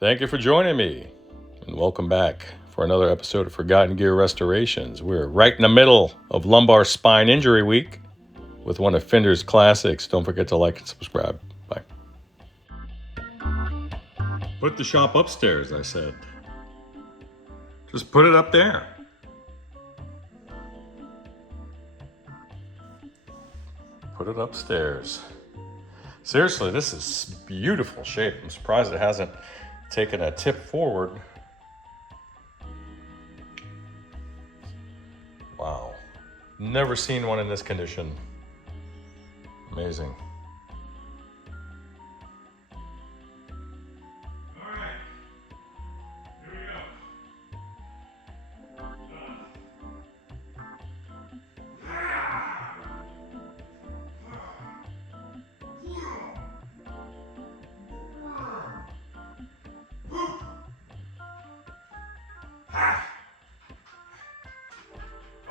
Thank you for joining me, and welcome back for another episode of Forgotten Gear Restorations. We're right in the middle of lumbar spine injury week with one of Fender's classics. Don't forget to like and subscribe. Bye. Put the shop upstairs, I said. Just put it up there. Put it upstairs. Seriously, this is beautiful shape. I'm surprised it hasn't taken a tip forward. Wow. Never seen one in this condition. Amazing.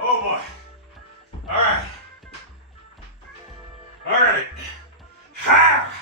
Oh boy. All right. All right. Ha!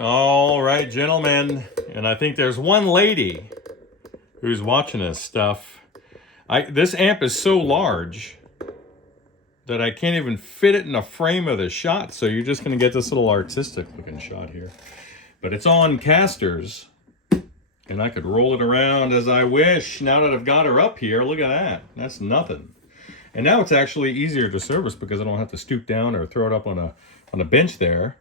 All right, gentlemen, and I think there's one lady who's watching this stuff. This amp is so large that I can't even fit it in the frame of the shot, so you're just going to get this little artistic looking shot here. But it's on casters, and I could roll it around as I wish. Now that I've got her up here, look at that. That's nothing. And now it's actually easier to service because I don't have to stoop down or throw it up on a bench there.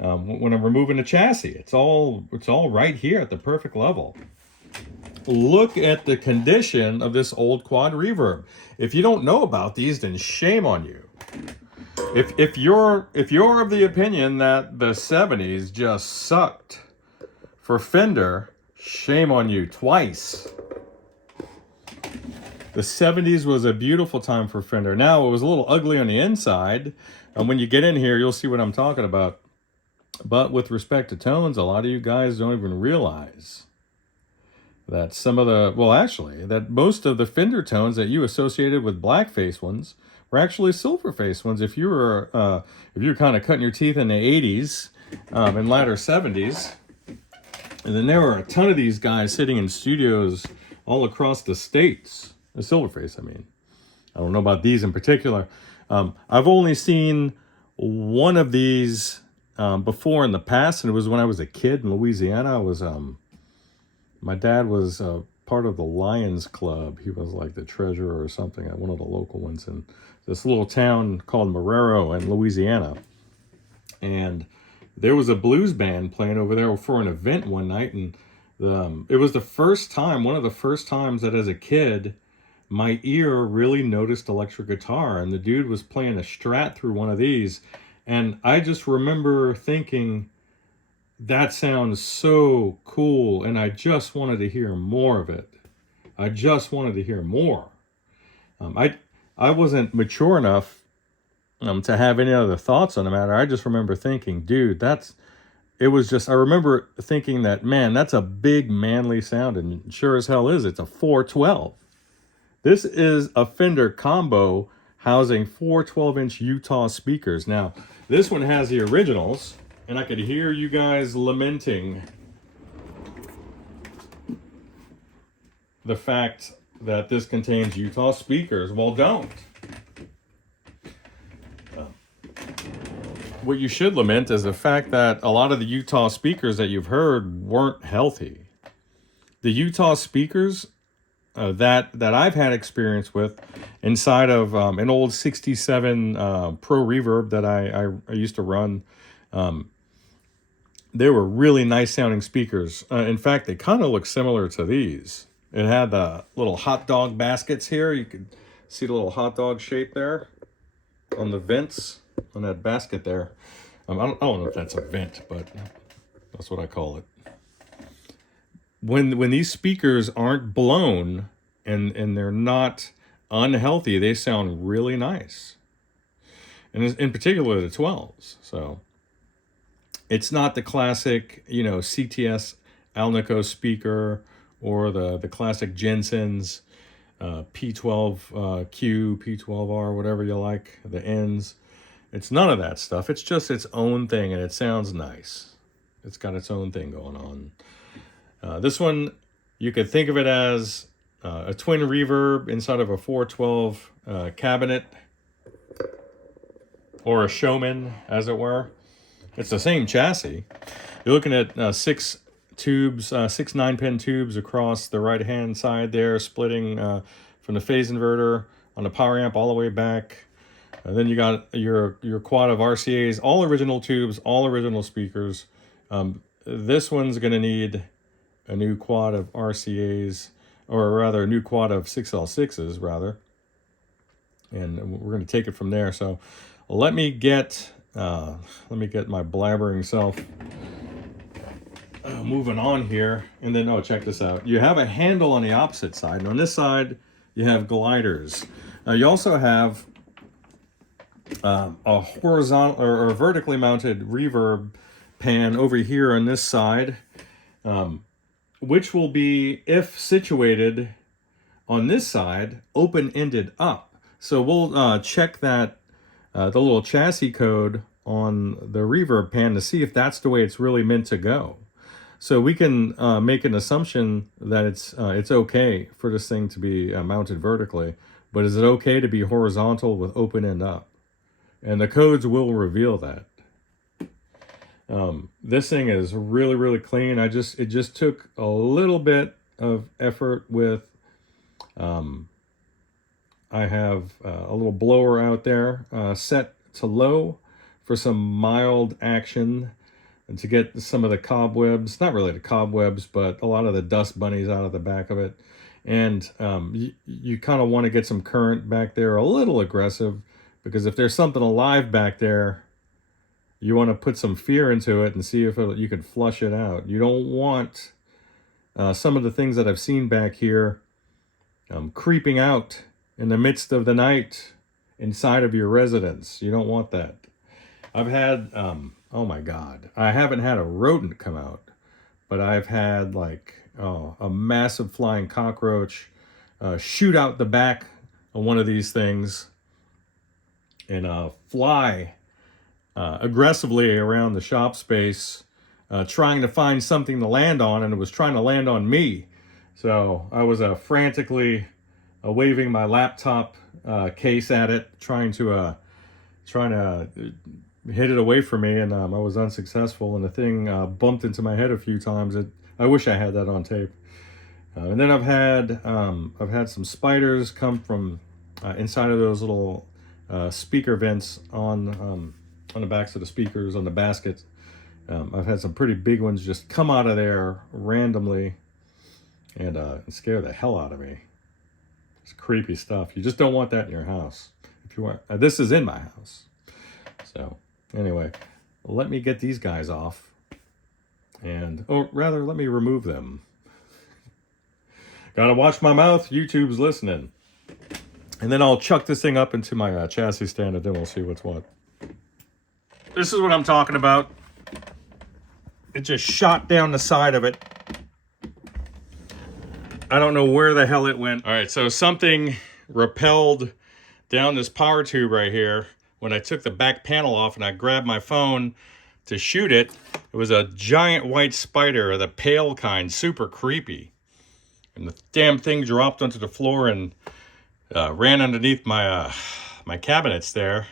When I'm removing the chassis, it's all right here at the perfect level. Look at the condition of this old Quad Reverb. If you don't know about these, then shame on you. If you're of the opinion that the 70s just sucked for Fender, shame on you twice. The 70s was a beautiful time for Fender. Now, it was a little ugly on the inside, and when you get in here, you'll see what I'm talking about. But with respect to tones, a lot of you guys don't even realize that that most of the Fender tones that you associated with blackface ones were actually Silverface ones. If you were kind of cutting your teeth in the 80s and latter 70s, and then there were a ton of these guys sitting in studios all across the states. The Silverface, I mean. I don't know about these in particular. I've only seen one of these before in the past, and it was when I was a kid in Louisiana. My dad was part of the Lions Club. He was like the treasurer or something at one of the local ones in this little town called Marrero in Louisiana. And there was a blues band playing over there for an event one night, and it was one of the first times that as a kid, my ear really noticed electric guitar, and the dude was playing a Strat through one of these. And I just remember thinking, that sounds so cool, and I just wanted to hear more of it. I just wanted to hear more. I wasn't mature enough to have any other thoughts on the matter. I just remember thinking, dude, I remember thinking that, man, that's a big manly sound, and sure as hell is. It's a 412. This is a Fender combo housing 4 12-inch Utah speakers. Now, this one has the originals, and I could hear you guys lamenting the fact that this contains Utah speakers. Well, don't. What you should lament is the fact that a lot of the Utah speakers that you've heard weren't healthy. The Utah speakers that I've had experience with inside of an old 67 Pro Reverb that I used to run, they were really nice sounding speakers. In fact, they kind of look similar to these. It had the little hot dog baskets here. You could see the little hot dog shape there on the vents on that basket there. I don't know if that's a vent, but That's what I call it. When these speakers aren't blown and they're not unhealthy, they sound really nice. And in particular the 12s. So it's not the classic, CTS Alnico speaker or the classic Jensen's P12Q, P12R, whatever you like, the ends. It's none of that stuff. It's just its own thing, and it sounds nice. It's got its own thing going on. This one, you could think of it as a twin reverb inside of a 412 cabinet, or a showman, as it were. It's the same chassis. You're looking at 6 tubes, 6 9-pin tubes across the right-hand side there, splitting from the phase inverter on the power amp all the way back. And then you got your quad of RCAs, all original tubes, all original speakers. This one's going to need a new quad of RCAs, or rather a new quad of 6L6s, rather. And we're going to take it from there. So let me get my blabbering self moving on here. And then, check this out. You have a handle on the opposite side. And on this side, you have gliders. You also have a horizontal or vertically mounted reverb pan over here on this side, which will be, if situated on this side, open-ended up. So we'll check that the little chassis code on the reverb pan to see if that's the way it's really meant to go. So we can make an assumption that it's okay for this thing to be mounted vertically, but is it okay to be horizontal with open end up? And the codes will reveal that. This thing is really, really clean. It just took a little bit of effort with, I have a little blower out there set to low for some mild action and to get some of the cobwebs, not really the cobwebs, but a lot of the dust bunnies out of the back of it. And you kind of want to get some current back there, a little aggressive, because if there's something alive back there, you want to put some fear into it and see if you can flush it out. You don't want some of the things that I've seen back here creeping out in the midst of the night inside of your residence. You don't want that. I've had, oh my God, I haven't had a rodent come out, but I've had a massive flying cockroach shoot out the back of one of these things and fly aggressively around the shop space, trying to find something to land on, and it was trying to land on me. So I was frantically waving my laptop case at it, trying to hit it away from me, and I was unsuccessful, and the thing bumped into my head a few times. I wish I had that on tape. And then I've had some spiders come from inside of those little speaker vents on the backs of the speakers, on the baskets. I've had some pretty big ones just come out of there randomly and scare the hell out of me. It's creepy stuff. You just don't want that in your house. If you want, this is in my house. So anyway, let me get these guys off, or rather, let me remove them. Gotta watch my mouth. YouTube's listening. And then I'll chuck this thing up into my chassis stand, and then we'll see what's what. This is what I'm talking about. It just shot down the side of it. I don't know where the hell it went. All right, so something rappelled down this power tube right here. When I took the back panel off and I grabbed my phone to shoot it, it was a giant white spider, the pale kind, super creepy. And the damn thing dropped onto the floor and ran underneath my cabinets there.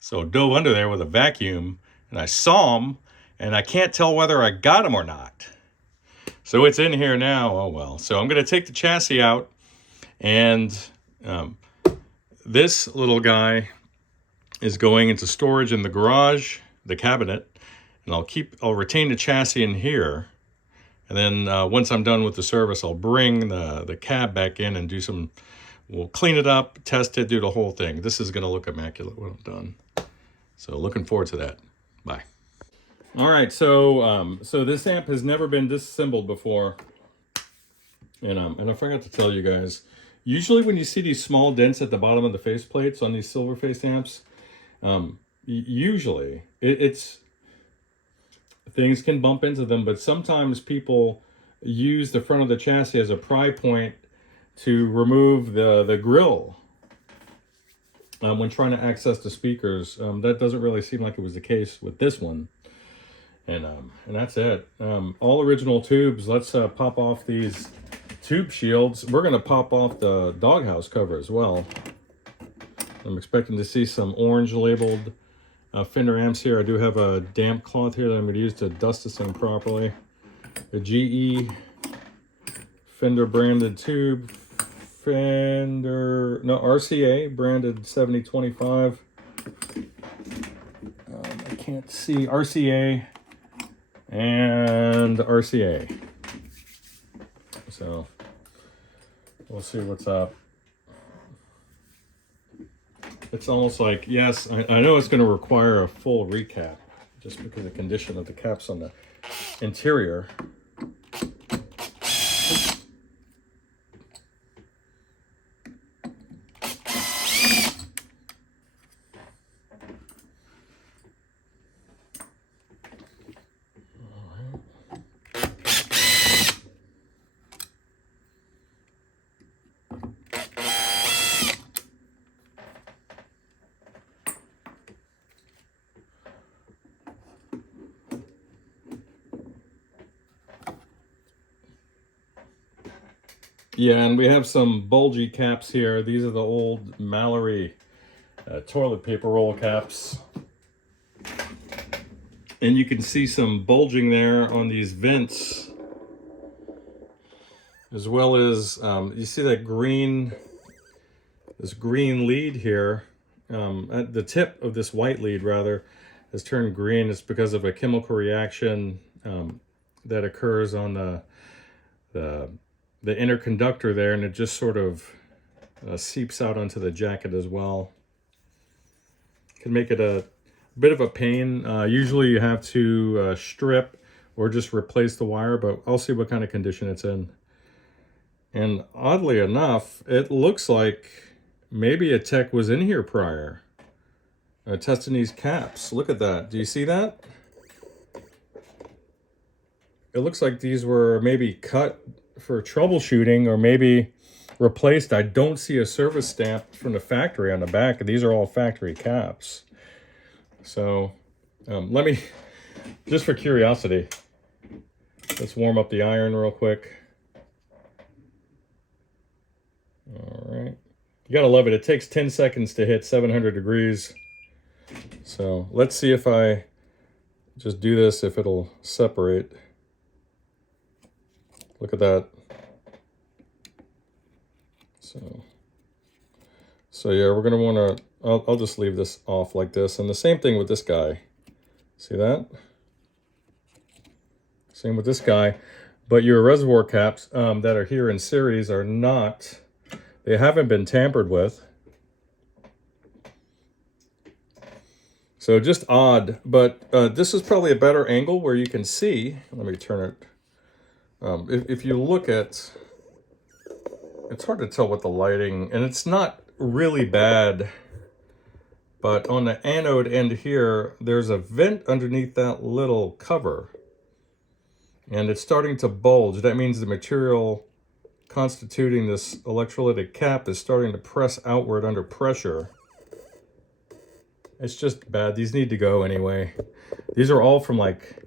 So dove under there with a vacuum, and I saw him, and I can't tell whether I got him or not. So it's in here now. Oh well. So I'm going to take the chassis out, and this little guy is going into storage in the garage, the cabinet, and I'll retain the chassis in here. And then once I'm done with the service, I'll bring the cab back in and we'll clean it up, test it, do the whole thing. This is going to look immaculate when I'm done. So looking forward to that. Bye. All right, so so this amp has never been disassembled before, and I forgot to tell you guys. Usually, when you see these small dents at the bottom of the faceplates on these Silverface amps, usually it's things can bump into them, but sometimes people use the front of the chassis as a pry point to remove the grill when trying to access the speakers. That doesn't really seem like it was the case with this one. And that's it. All original tubes. Let's pop off these tube shields. We're going to pop off the doghouse cover as well. I'm expecting to see some orange labeled Fender amps here. I do have a damp cloth here that I'm going to use to dust this in properly. A GE Fender branded tube. RCA branded 7025. I can't see. RCA and RCA. So we'll see what's up. It's almost like, yes, I know it's going to require a full recap just because of the condition of the caps on the interior. Yeah, and we have some bulgy caps here. These are the old Mallory toilet paper roll caps. And you can see some bulging there on these vents. As well as, you see that this green lead here. At the tip of this white lead, rather, has turned green. It's because of a chemical reaction that occurs on the inner conductor there, and it just sort of seeps out onto the jacket as well. Can make it a bit of a pain. Usually you have to strip or just replace the wire, but I'll see what kind of condition it's in. And oddly enough, it looks like maybe a tech was in here prior testing these caps. Look at that. Do you see that? It looks like these were maybe cut for troubleshooting or maybe replaced. I don't see a service stamp from the factory on the back. These are all factory caps. So let me, just for curiosity, let's warm up the iron real quick. All right. You gotta love it. It takes 10 seconds to hit 700 degrees. So let's see if I just do this, if it'll separate. Look at that. So yeah, we're gonna wanna, I'll just leave this off like this. And the same thing with this guy. See that? Same with this guy. But your reservoir caps that are here in series are not, they haven't been tampered with. So just odd, but this is probably a better angle where you can see, let me turn it. If you look at, it's hard to tell with the lighting, and it's not really bad, but on the anode end here, there's a vent underneath that little cover, and it's starting to bulge. That means the material constituting this electrolytic cap is starting to press outward under pressure. It's just bad. These need to go anyway. These are all from like,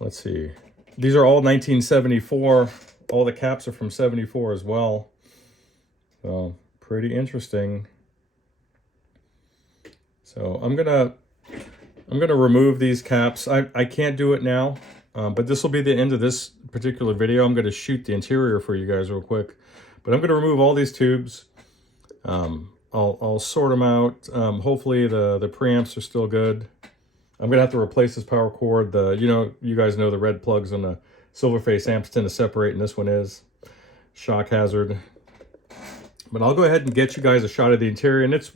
let's see. These are all 1974. All the caps are from 74 as well. So pretty interesting. So I'm gonna remove these caps. I can't do it now, but this will be the end of this particular video. I'm gonna shoot the interior for you guys real quick, but I'm gonna remove all these tubes. I'll sort them out. Hopefully the preamps are still good. I'm gonna have to replace this power cord. You guys know the red plugs on the Silverface amps tend to separate, and this one is shock hazard. But I'll go ahead and get you guys a shot of the interior, and it's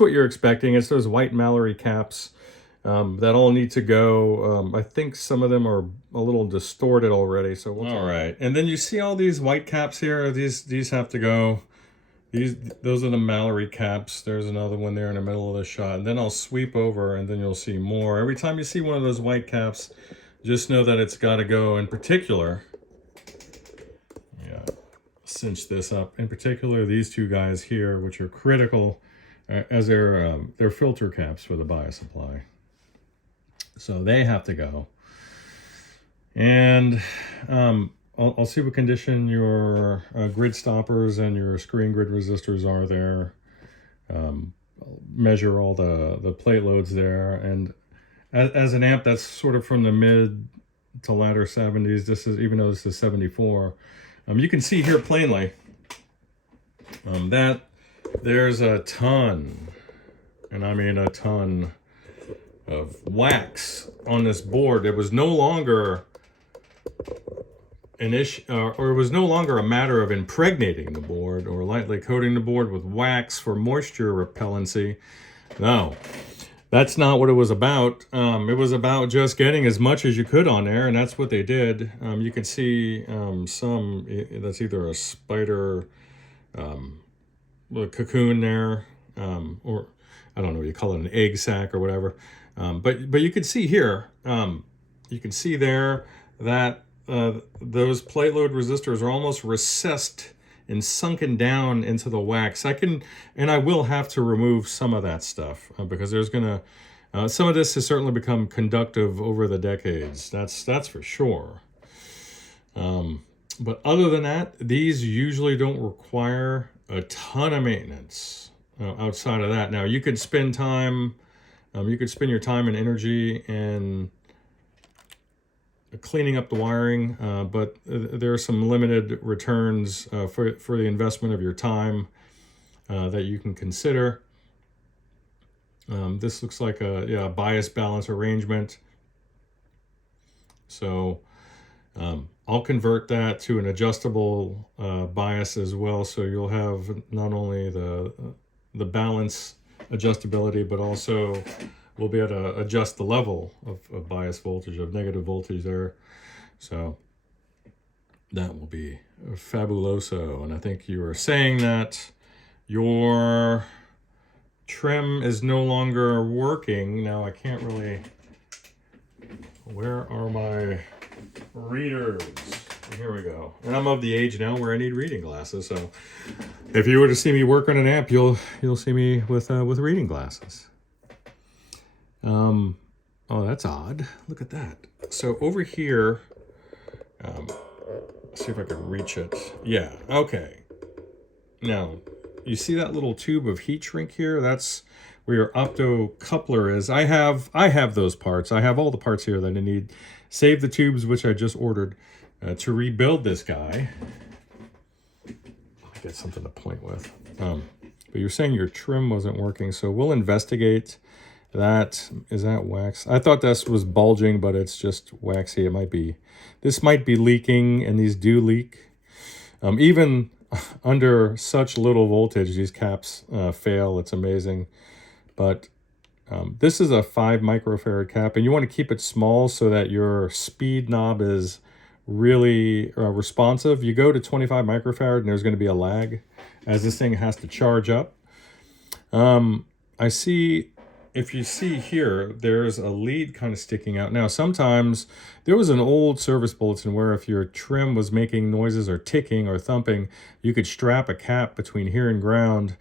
what you're expecting. It's those white Mallory caps. that all need to go. I think some of them are a little distorted already. So all right. And then you see all these white caps here. These have to go. Those are the Mallory caps. There's another one there in the middle of the shot. And then I'll sweep over, and then you'll see more. Every time you see one of those white caps, just know that it's got to go. In particular, yeah, cinch this up. In particular, these two guys here, which are critical, as they're filter caps for the bias supply. So they have to go. And I'll see what condition your grid stoppers and your screen grid resistors are there. Measure all the plate loads there. And as an amp that's sort of from the mid to latter 70s, this is, even though this is 74, you can see here plainly that there's a ton, and I mean a ton, of wax on this board. It was no longer an issue, or it was no longer a matter of impregnating the board or lightly coating the board with wax for moisture repellency. No, that's not what it was about. It was about just getting as much as you could on there, and that's what they did. You can see that's either a spider cocoon there, or I don't know, you call it an egg sac or whatever. But you can see here, you can see there that those plate load resistors are almost recessed and sunken down into the wax. I will have to remove some of that stuff because there's gonna, some of this has certainly become conductive over the decades. That's for sure. But other than that, these usually don't require a ton of maintenance outside of that. Now you could spend time. You could spend your time and energy in cleaning up the wiring, but there are some limited returns for the investment of your time that you can consider. This looks like a bias balance arrangement. So I'll convert that to an adjustable bias as well. So you'll have not only the balance adjustability, but also we'll be able to adjust the level of bias voltage, of negative voltage there. So that will be fabuloso. And I think you were saying that your trim is no longer working. Now I can't really, where are my readers? Here we go. And I'm of the age now where I need reading glasses. So if you were to see me work on an amp, you'll see me with reading glasses. Oh, that's odd. Look at that. So over here, let's see if I can reach it. Yeah. Okay. Now, you see that little tube of heat shrink here? That's where your opto coupler is. I have those parts. I have all the parts here that I need. Save the tubes, which I just ordered. To rebuild this guy, I get something to point with. But you're saying your trim wasn't working, so we'll investigate that. Is that wax? I thought this was bulging, but it's just waxy. This might be leaking, and these do leak. Even under such little voltage, these caps fail. It's amazing. But this is a 5 microfarad cap, and you want to keep it small so that your speed knob is really responsive. You go to 25 microfarad and there's going to be a lag as this thing has to charge up. I see, if you see here, there's a lead kind of sticking out. Now, sometimes there was an old service bulletin where if your trim was making noises or ticking or thumping, you could strap a cap between here and ground,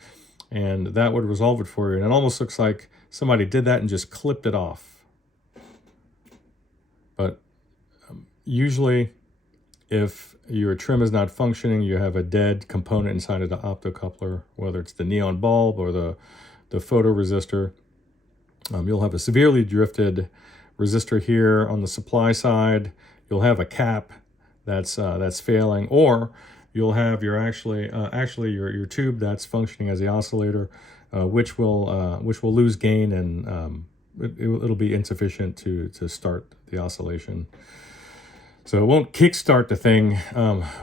and that would resolve it for you. And it almost looks like somebody did that and just clipped it off. But usually, if your trim is not functioning, you have a dead component inside of the optocoupler, whether it's the neon bulb or the photoresistor. You'll have a severely drifted resistor here on the supply side. You'll have a cap that's failing, or you'll have your your tube that's functioning as the oscillator, which will lose gain, and it'll be insufficient to start the oscillation. So it won't kickstart the thing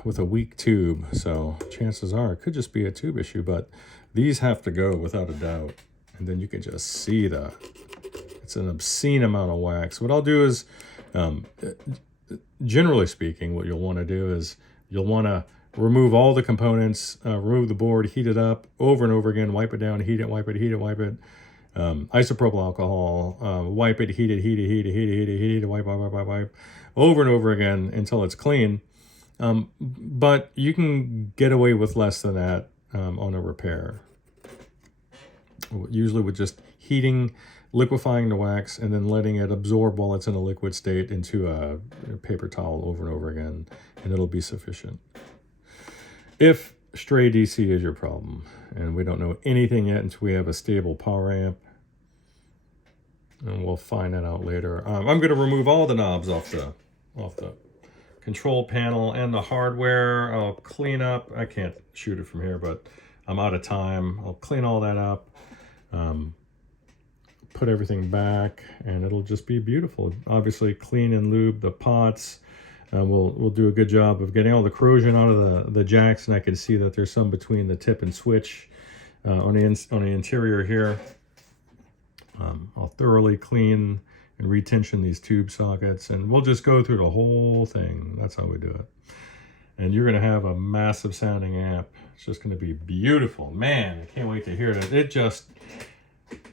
with a weak tube. So chances are it could just be a tube issue, but these have to go without a doubt. And then you can just see it's It's an obscene amount of wax. What I'll do is, generally speaking, what you'll want to do is you'll want to remove all the components, remove the board, heat it up over and over again, wipe it down, heat it, wipe it, heat it, wipe it. Isopropyl alcohol, wipe it, heat it, wipe, over and over again until it's clean. But you can get away with less than that on a repair. Usually with just heating, liquefying the wax, and then letting it absorb while it's in a liquid state into a paper towel over and over again, and it'll be sufficient. If stray DC is your problem, and we don't know anything yet until we have a stable power amp, and we'll find that out later. I'm going to remove all the knobs off the control panel and the hardware. I'll clean up. I can't shoot it from here, but I'm out of time. I'll clean all that up, put everything back, and it'll just be beautiful. Obviously, clean and lube the pots. We'll do a good job of getting all the corrosion out of the jacks, and I can see that there's some between the tip and switch on the interior here. I'll thoroughly clean and retension these tube sockets, and we'll just go through the whole thing. That's how we do it. And you're going to have a massive sounding amp. It's just going to be beautiful. Man, I can't wait to hear it. It just,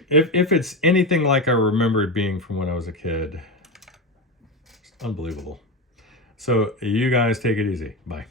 if it's anything like I remember it being from when I was a kid, it's unbelievable. So you guys take it easy. Bye.